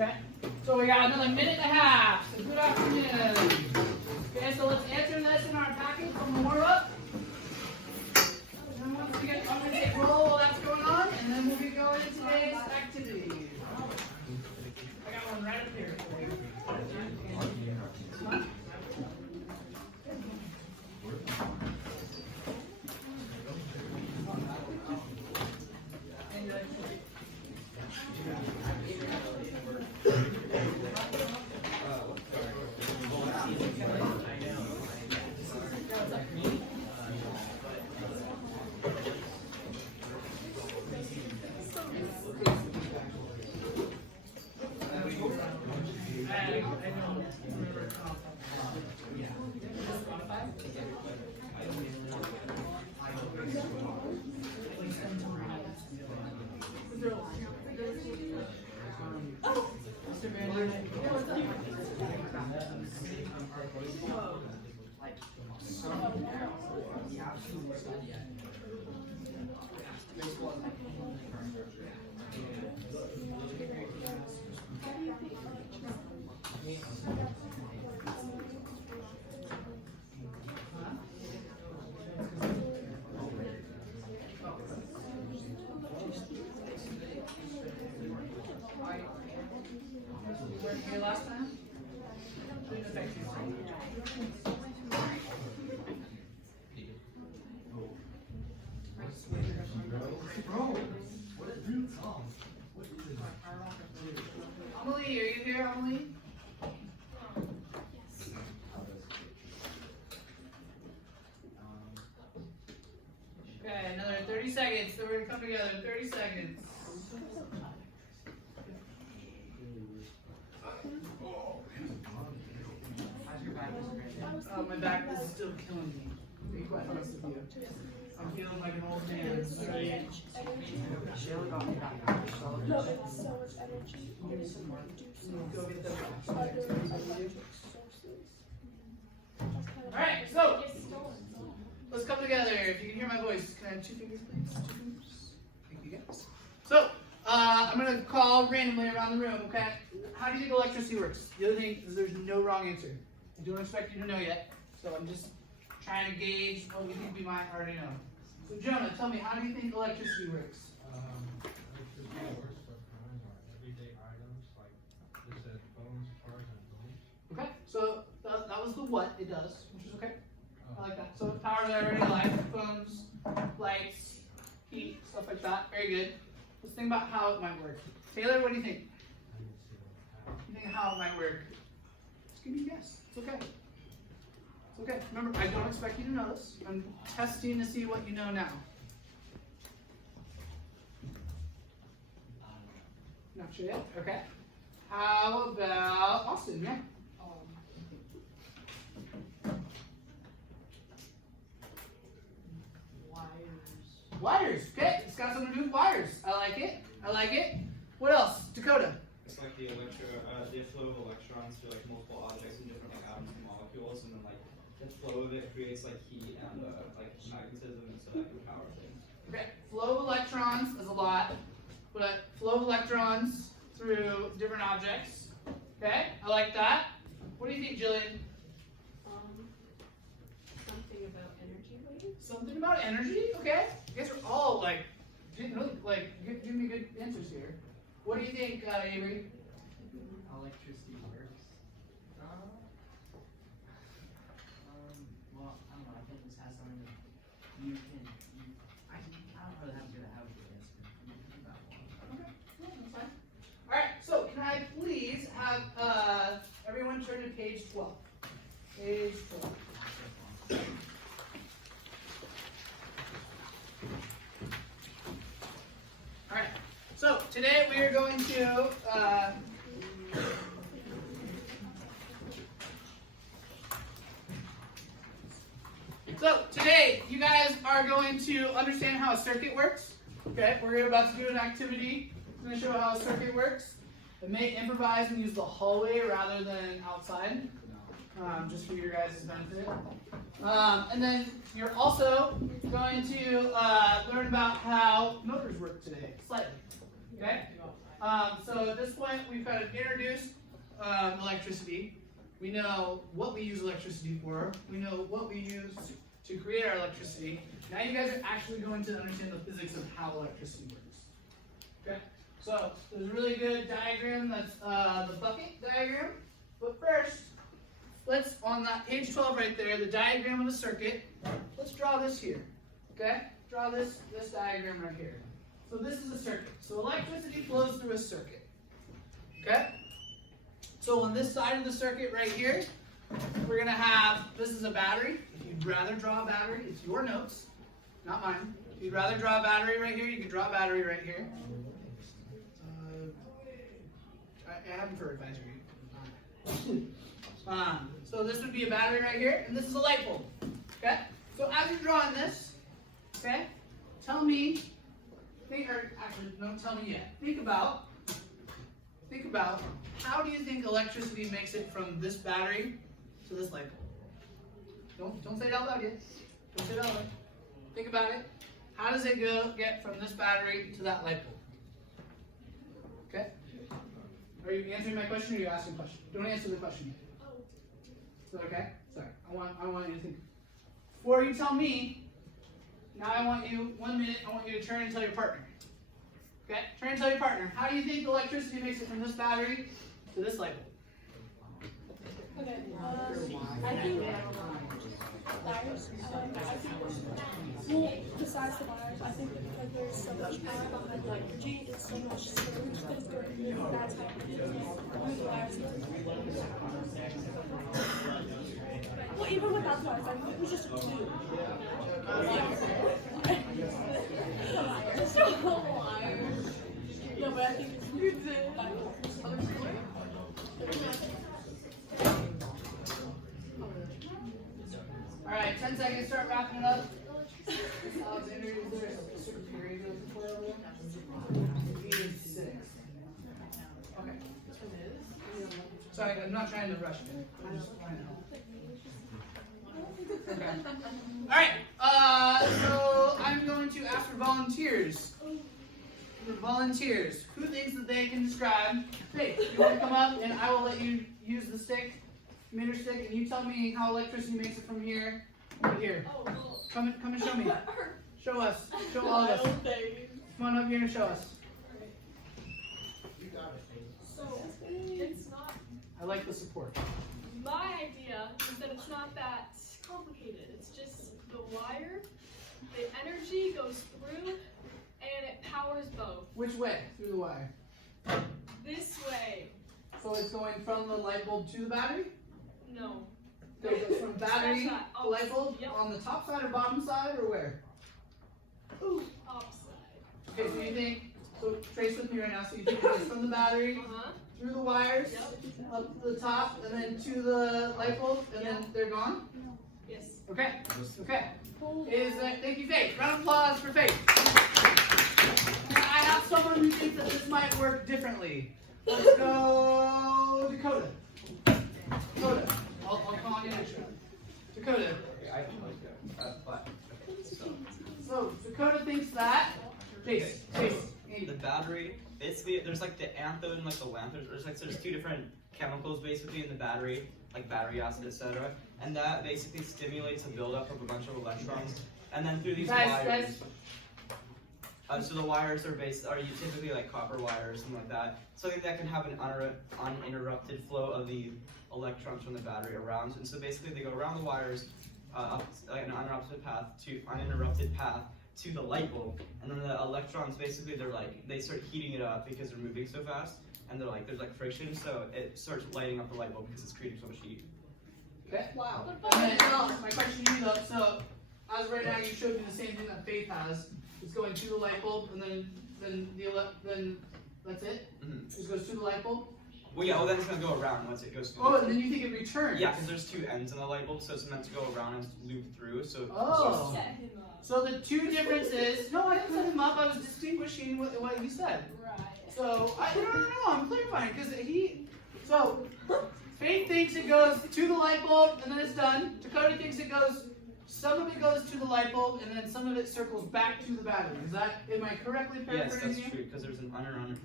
Okay, so we got another minute and a half. So good afternoon. Okay, so let's answer this in our packet from the warm-up. And then once we get, I'm going to hit roll while that's going on, and then we'll be going into today's activity. I got one right up here for you. Huh? Here last time? Emily, are you here, Emily? Okay, another 30 seconds. So we're going to come together. 30 seconds. Oh, my back is still killing me. To be quite honest with you. I'm feeling like an old man. Sorry. No, it's so much energy. Go get them. Alright, so let's come together. If you can hear my voice, can I have 2 fingers, please? 2 fingers. Thank you, guys. So, I'm going to call randomly around the room, okay? How do you think electricity works? The other thing is there's no wrong answer. I don't expect you to know yet, so I'm just trying to gauge what we think we might already know. So, Jonah, tell me, how do you think electricity works? Electricity works with kinds of everyday items like this said phones, cars, and homes. Okay, so that was the what it does, which is okay. I like that. So it powers our everyday life, phones, lights, heat, stuff like that. Very good. Let's think about how it might work. Taylor, what do you think? I didn't see what happened. You think how it might work? Just give me a guess. It's okay. It's okay. Remember, I don't expect you to know this. I'm testing to see what you know now. Not sure yet? Okay. How about Austin? Yeah. Wires. Okay, it's got something to do with wires. I like it. I like it. What else? Dakota. It's like the flow of electrons through like multiple objects and different like atoms and molecules, and then like the flow of it creates like heat and like magnetism, and so that can power things. Okay, flow of electrons is a lot, but flow of electrons through different objects. Okay, I like that. What do you think, Jillian? Something about energy waves. Something about energy? Okay. I guess we're all like, give me good answers here. What do you think, Avery? Electricity works. Well, I don't know. I think this has something that you can. I don't really have a good answer. You can think about one. Okay, yeah, that's fine. All right. So can I please have everyone turn to page 12? Page 12. All right. So today we are going to you guys are going to understand how a circuit works. Okay, we're about to do an activity. I'm going to show how a circuit works. I may improvise and use the hallway rather than outside, just for your guys' benefit. And then you're also going to learn about how motors work today, slightly. Okay? So at this point, we've kind of introduced electricity. We know what we use electricity for. We know what we use to create our electricity. Now you guys are actually going to understand the physics of how electricity works. Okay? So there's a really good diagram that's the bucket diagram. But first, let's, on that page 12 right there, the diagram of a circuit, let's draw this here. Okay? Draw this diagram right here. So this is a circuit. So electricity flows through a circuit. Okay? So on this side of the circuit right here, we're going to have, this is a battery. If you'd rather draw a battery, it's your notes, not mine. If you'd rather draw a battery right here, you can draw a battery right here. I have them for advisory. So this would be a battery right here, and this is a light bulb. Okay? So as you're drawing this, okay, tell me, or actually, don't tell me yet. Think about how do you think electricity makes it from this battery to this light bulb? Don't say it out loud yet. Don't say it out loud. Think about it. How does it get from this battery to that light bulb? Okay? Are you answering my question or are you asking a question? Don't answer the question yet. Is that okay? Sorry. I want you to think. Before you tell me, now I want you, 1 minute, I want you to turn and tell your partner. Okay? Turn and tell your partner. How do you think electricity makes it from this battery to this light bulb? Okay, I think wires, well, besides the wires, I think that because there's so much power behind the energy, it's so much surge that is going to be that's how the wires. Well, even without the wires, I think it was just a tube. Just a wire. No, but I think it's All right, 10 seconds, start wrapping it up. Alexander, is there a certain period you're looking for over there? He is 6. Okay. Sorry, I'm not trying to rush you. I'm just trying to help. Okay. All right, so I'm going to ask for volunteers. For volunteers, who thinks that they can describe? Hey, you want to come up and I will let you use the stick, meter stick, and you tell me how electricity makes it from here to here. Come and show me. Show us. Show all of us. Come on up here and show us. So, it's not, I like the support. my idea is that it's not that complicated. It's just the wire, the energy goes through, and it powers both. Which way? Through the wire. This way, So it's going from the light bulb to the battery? no. So it goes from battery Scratch that. to light bulb Yep. on the top side or bottom side or where? Opposite. Okay, so you think, so trace with me right now, so you think it goes from the battery Uh-huh. through the wires, Yep. up to the top, and then to the light bulb, and then they're gone? Yes. Okay, okay. Thank you, Faith. Round of applause for Faith. Now, I have someone who thinks that this might work differently. Let's go, Dakota. Dakota. I'll call on you next round. Dakota. So, Dakota thinks that. Chase, Andy. The battery, basically, there's like the anthode and like the lanthode. There's two different chemicals basically in the battery, like battery acid, etc. And that basically stimulates a buildup of a bunch of electrons. And then through these wires, so the wires are typically like copper wires, something like that. Something that can have an uninterrupted flow of the electrons from the battery around. And so basically, they go around the wires, up like an uninterrupted path to the light bulb, and then the electrons basically they start heating it up because they're moving so fast, and there's like friction, so it starts lighting up the light bulb because it's creating so much heat. Okay. Wow. And then, my question to you though, so as of right now you showed me the same thing that Faith has. It's going to the light bulb, and then that's it. Mm-hmm. It just goes to the light bulb. Well, yeah. Well, then it's gonna go around once it goes. Oh, and then you think it returns. Yeah, because there's two ends in the light bulb, so it's meant to go around and loop through. So. Oh. Set him up. So the two differences. No, I didn't set him up. I was distinguishing what he said. Right. So no. I'm clarifying because So Faith thinks it goes to the light bulb and then it's done. Dakota thinks it goes some of it goes to the light bulb, and then some of it circles back to the battery. Am I correctly Yes, paraphrasing that's you? true, because there's an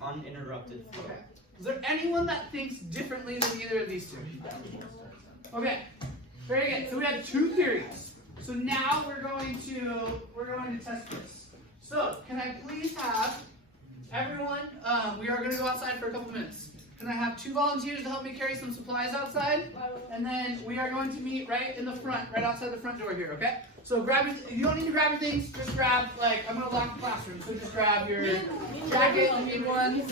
uninterrupted flow. Okay. Is there anyone that thinks differently than either of these two? Okay. Very good. So we have two theories. So now we're going to test this. So can I please have everyone? We are going to go outside for a couple minutes. Can I have 2 volunteers to help me carry some supplies outside? And then we are going to meet right in the front, right outside the front door here. Okay? So grab your. You don't need to grab your things. Just grab I'm going to lock the classroom. So just grab your jacket. You need one.